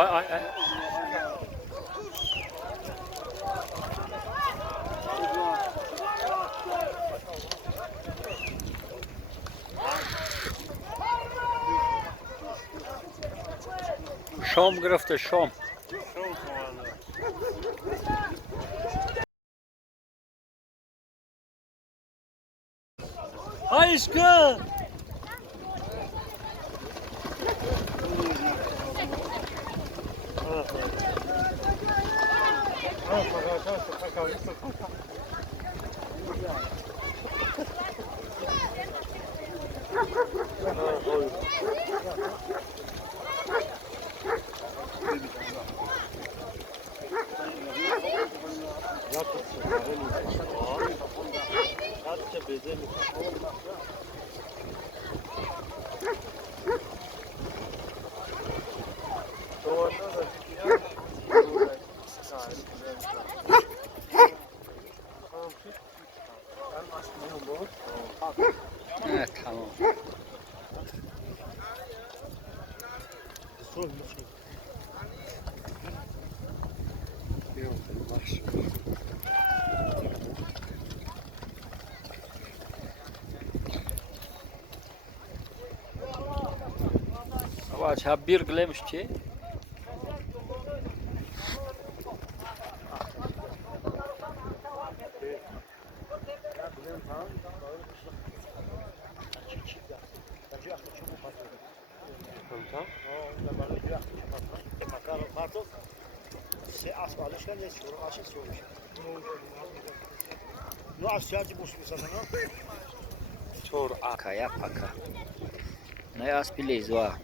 Ay ay ay. شام گرفته شام. Aşkı. Evet tamam. Bacha bir glemiş ki. Çor akaya paka. Ne as bileyiz va.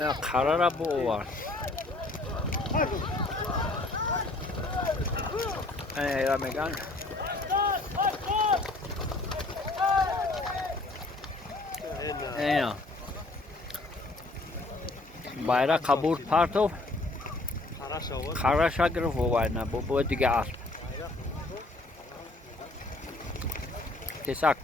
Ya karara bu var. Ya megan. Ya. Bayrak kabur parto. Karaşa girif var ne bu دیگه asp. Kesak.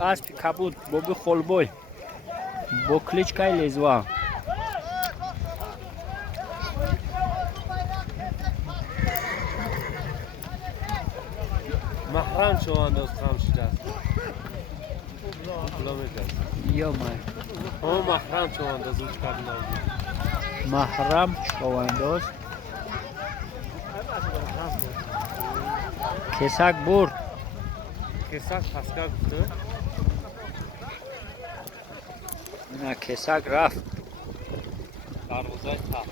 Asp kabut bu xolboy. Bu klichkay lezwa. Mahram şu anda Özkanşı'da. Yo may. O mahram şu anda Zulçkar'ın Mahram şovandoz. Kesak bur. Kesak paskar tuttu. Ne kesak raf. Darvuzay ta.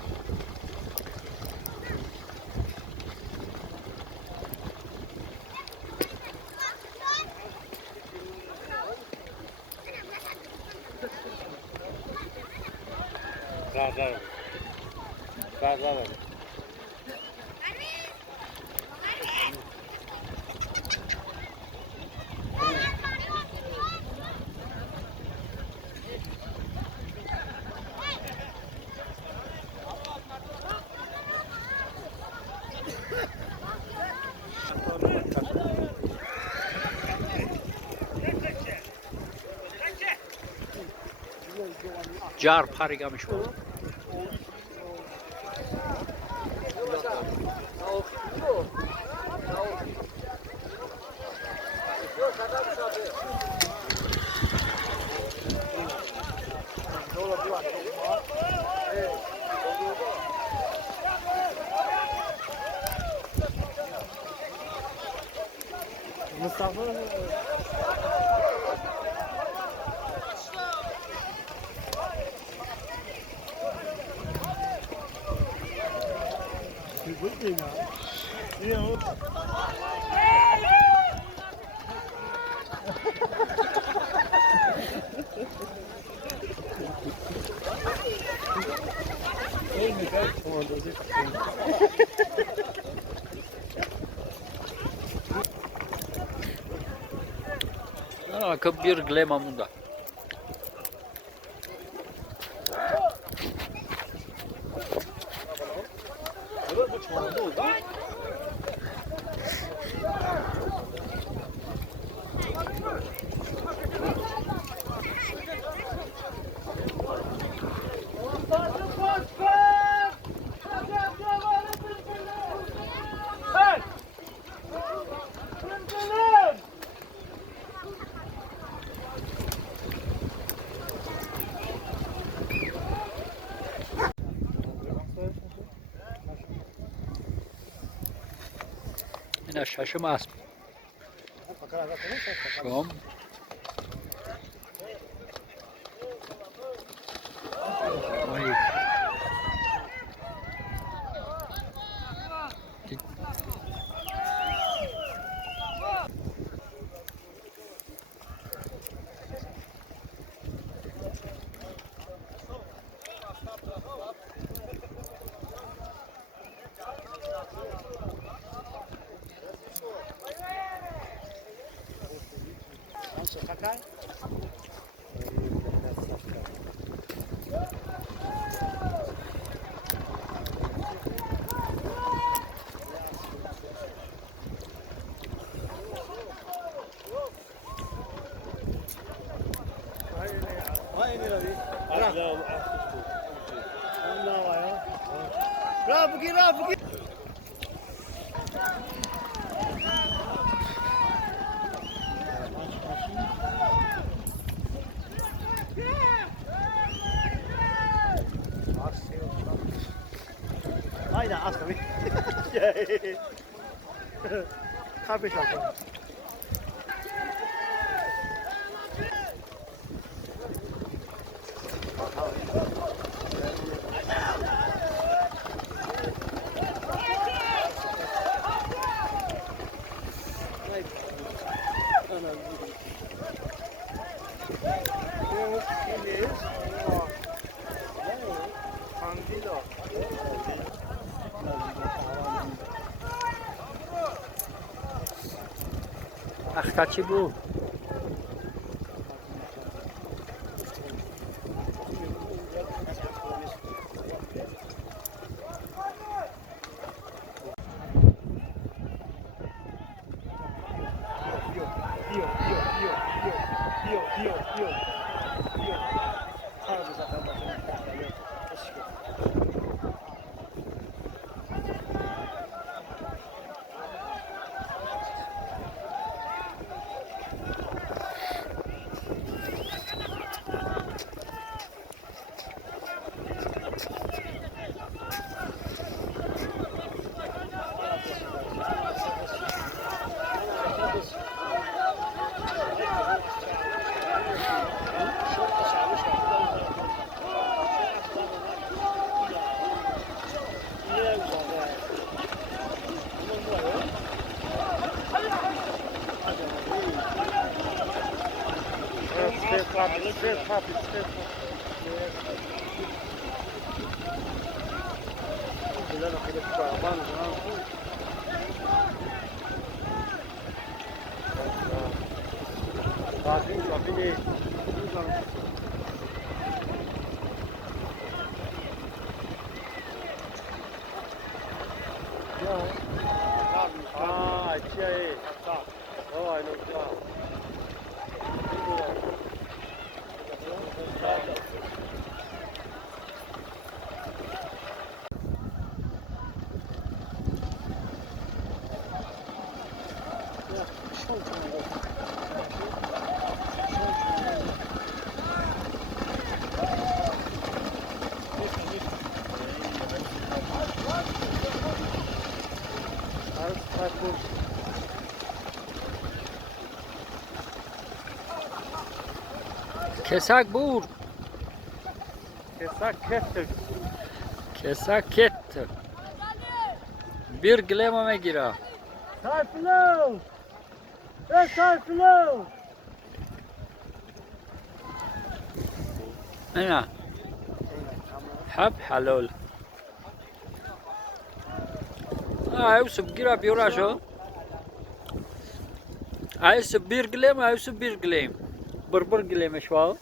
Gazar. Gazar. Car parigamış o. Mustafa Akıp bir glemamında. bu çoğaldı oldu. Yine şaşım asp. Şom. Vay. Bravo, bravo. Hayda asla bir. Karpuz aldım. Akhtachi bu. Kesak bur. Kesak kestir. Kesak ketti. Bir glememe gira. Sarfilo! Sarfilo! Ana. Hab halol. Ayusuf gira biyorasho. Ayusuf bir glem, ayusuf bir glem. Bir glem şwa.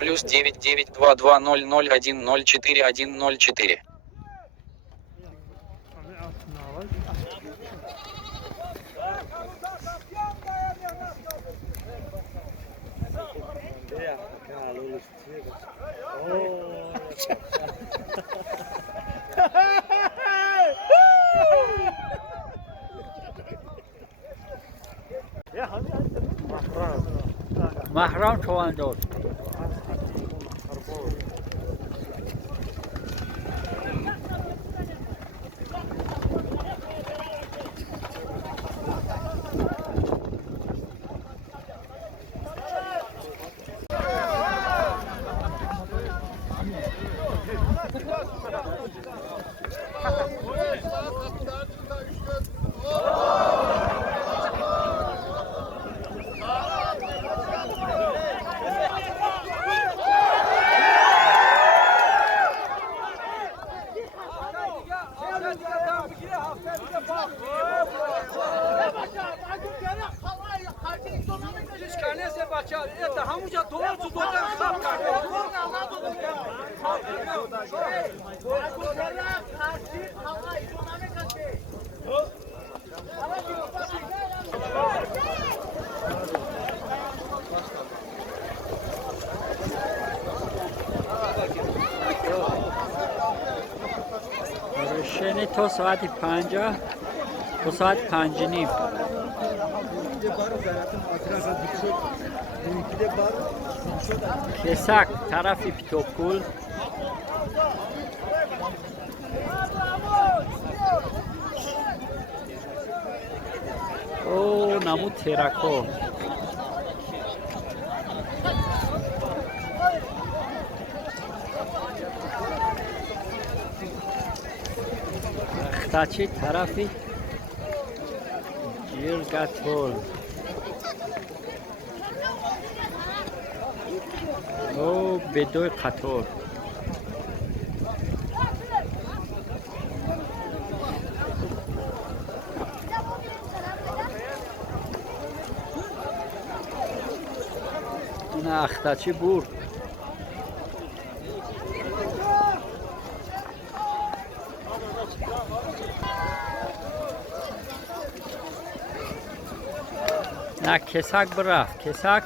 плюс 992200104104104. محرم چواندار روشن تا ساعت 5 تا ساعت 5 نیم کسک طرف پیتوپول او نمو ترکو اختاچی طرفی جیرگاتول او بدوی قطور این اختاچی بور نه کسک برفت کسک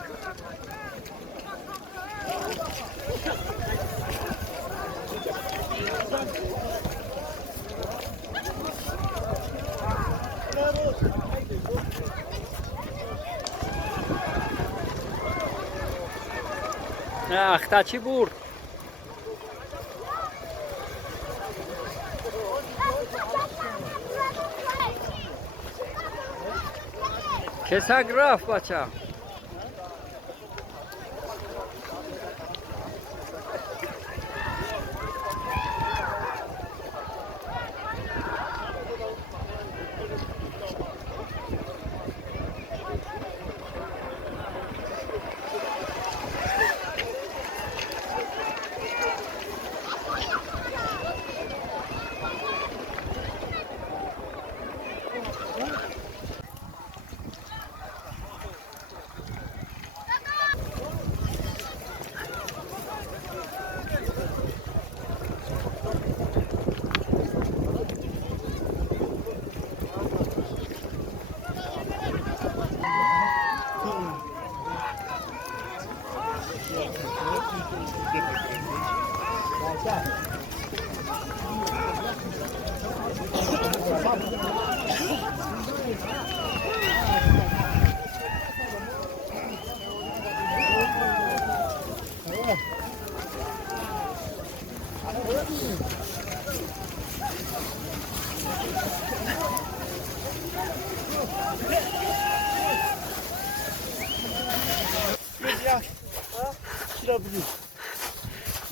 نه اختاچی برد کسک رفت بچه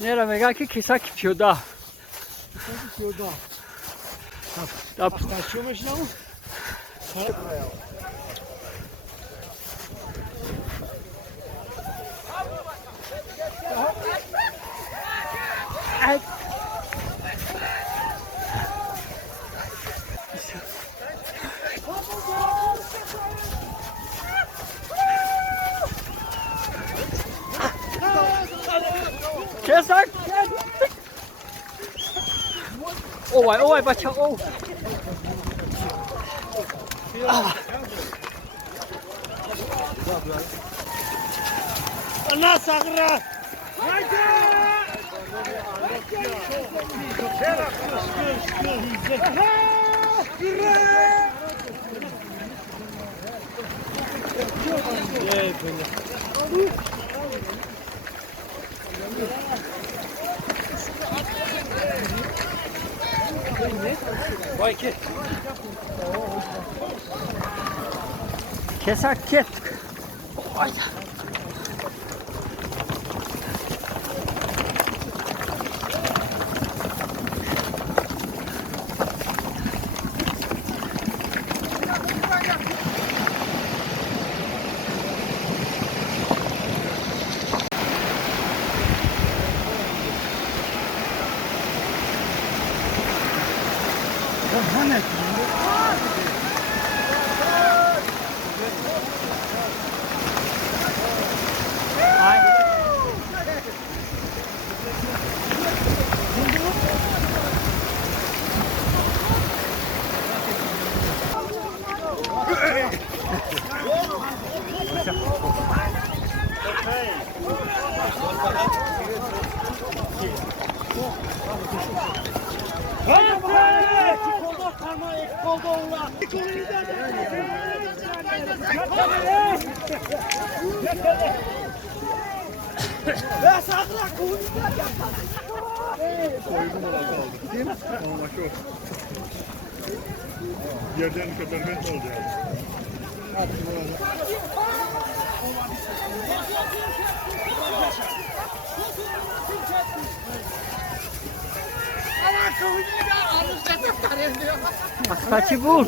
نرا میگه که کسک پیوده Kaçıyormuş lan. Ovay baça ov. Allah sakra. Vay ki. Kesak ket. Hayda. Yerden kadar ben oldu yani. Hastaki bul.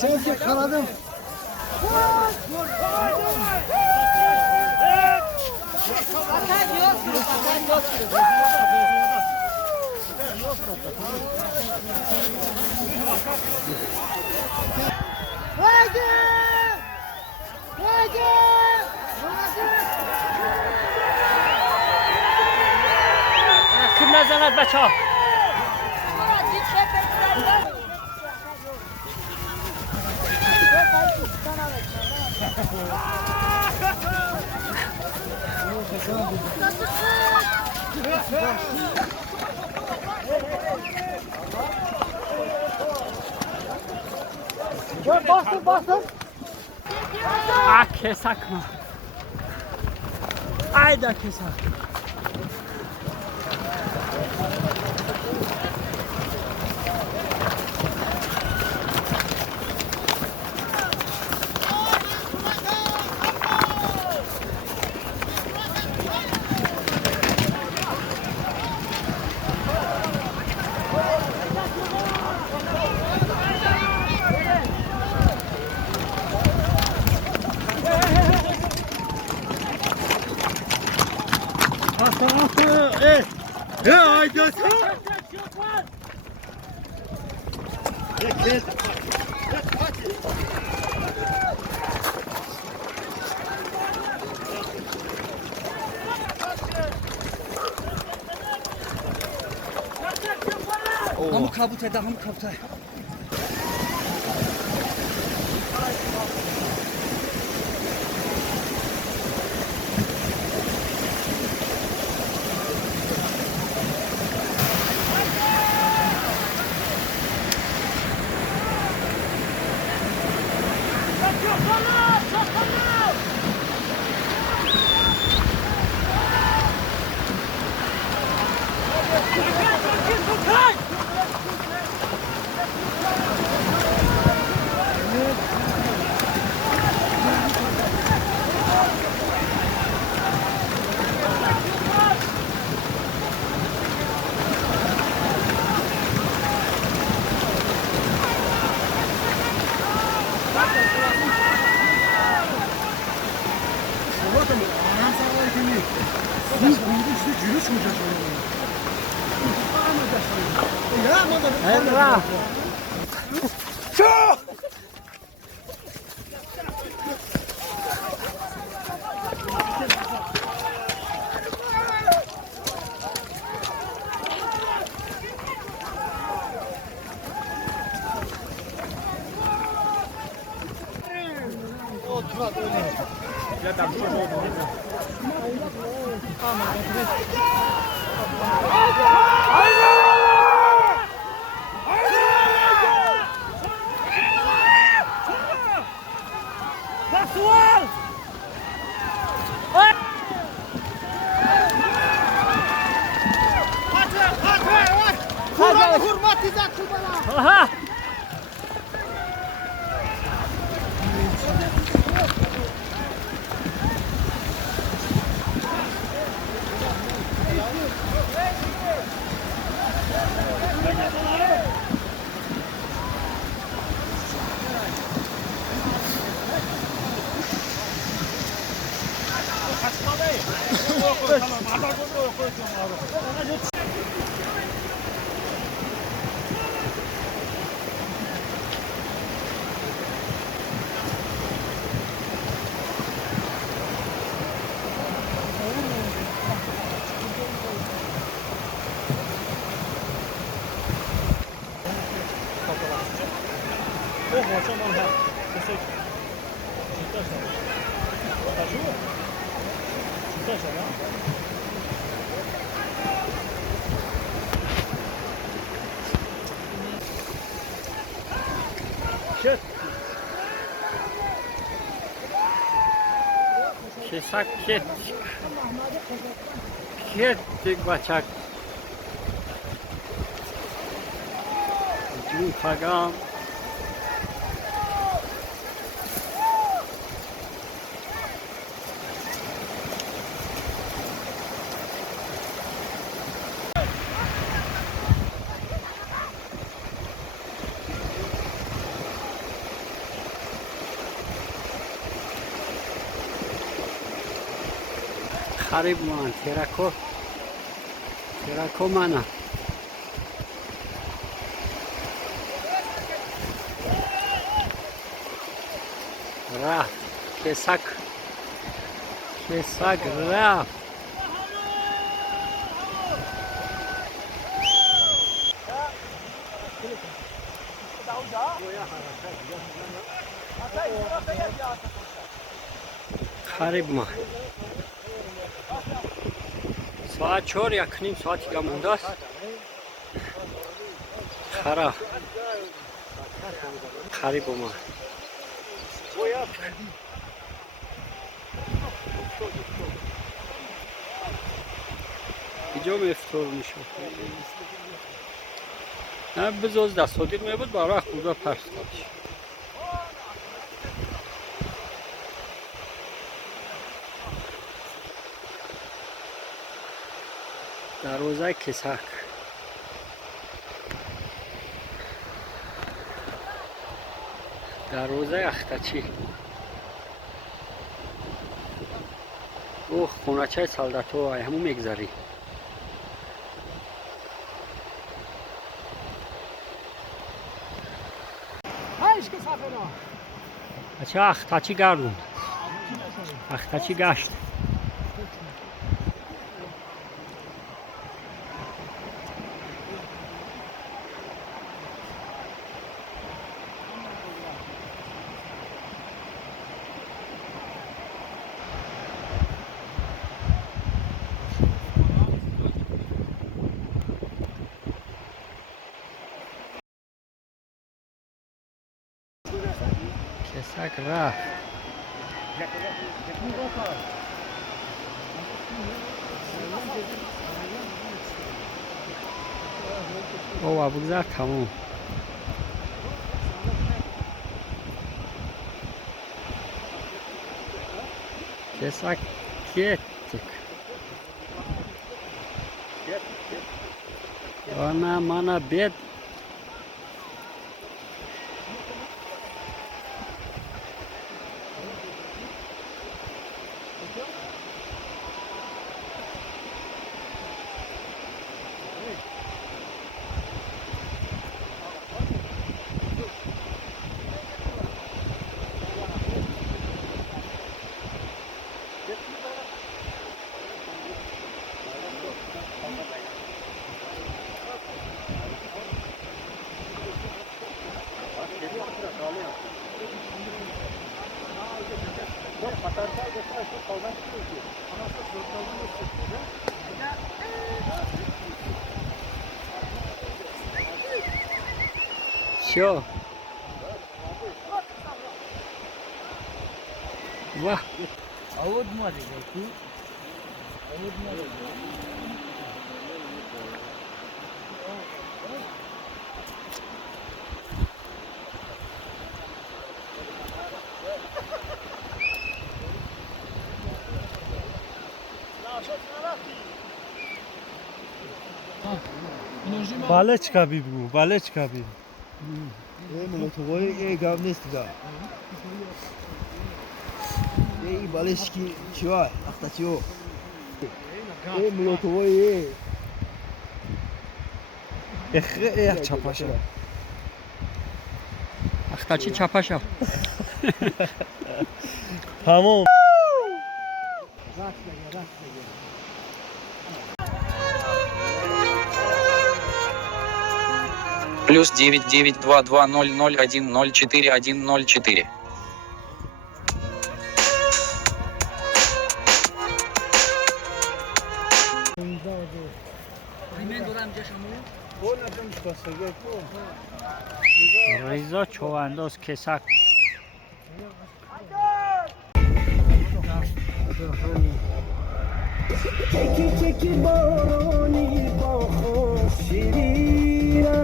Sen kanadım. Kimler zanat baça? Bastın. Ah kesak mı? Ayda kesak. Hamı kabut ede, hamı kabut ede. Bakın, anam sağlar kimi? Siz bunu işte cürüş mü Emrah. Aha. Kesak kettik. Kettik bacak. Jun pagam. خریب من ترکو منه رفت کسک رفت خریب من ساعت 4 یک نیم ساعتی که مونده است خریب اومد اینجا افطار میشه نه بزاز دست صادق میبود برای وقت بوده پرس دادش دروازه کسک دروازه اختچی او خونچه سالدتو همون میگذاری بچه اختچی گردون اختچی گشت کسک رفت او بگذار تموم کسک کتک آنا مانا بید شو واه आवाज मारेगा तू आवाज मारेगा Балечка бибу, балечка бибу. Молотовой гавнестига. Эй, балечки, чего? Ахтачио. Молотовой. Эх, чапаша. اختچی چپشو Tamam. Плюс 992200104104104. Римен дорам ҷашаму ریزا چوانداز کسک Çeki baroni bakhoş şiriras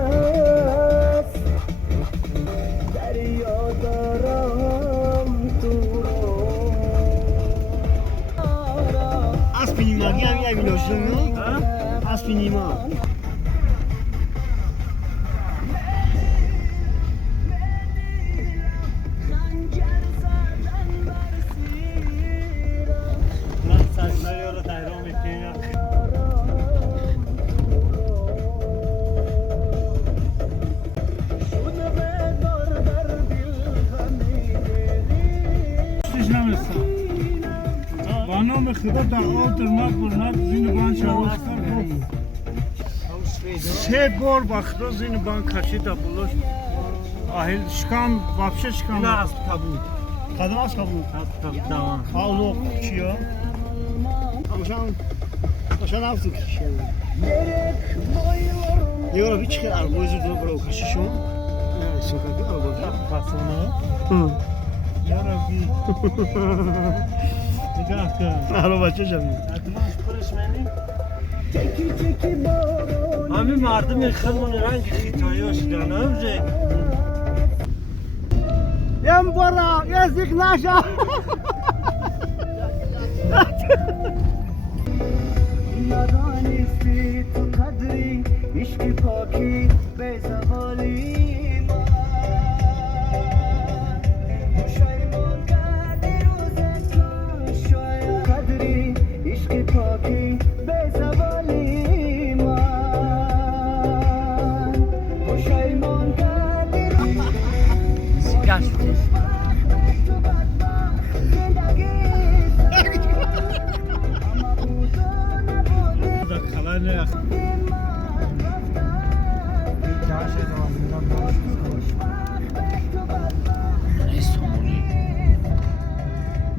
Derya daram turo Aspinima, gel biliyorsun mu? Aspinima. Lan saçları yola devam ettiğin ya. با نام خدا در آتر برناد زین بان شاروستان سه بار با خدا زین بان کشیده بلوش اهل شکام вообще شکام Ne az kabul? Kadın az kabul. Tamam. Paulo çiyor. Aşağı ne yaptık? Yora bir çıkar arabacı da bırak kaşışım. Sokakta arabacı. Kasını. Ya Rabbi. Nigah kar. Arabacı canım. Atmaş pırışmeni. Çeki baroni Hami mardum خلمون رنگ خیتایی شدن همزه Yan bara yazık naşa. ندانستی تو قدری عشق پاکی به زوالی من پشیمان کردی روزتان شاید قدری عشق پاکی به زوالی من پشیمان کردی سیگار da kalan ne yak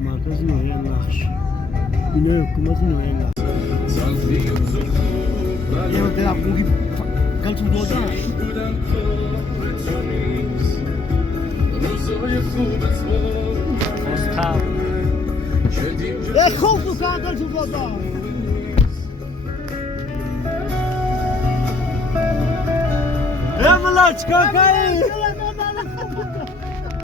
Markası Noyan Nakş. Güney okuması Noyan Nakş. Ya da bu gibi kalçım doldu. مستم Ya خوب kan kalçım doldu. Hem lan çıkar kayı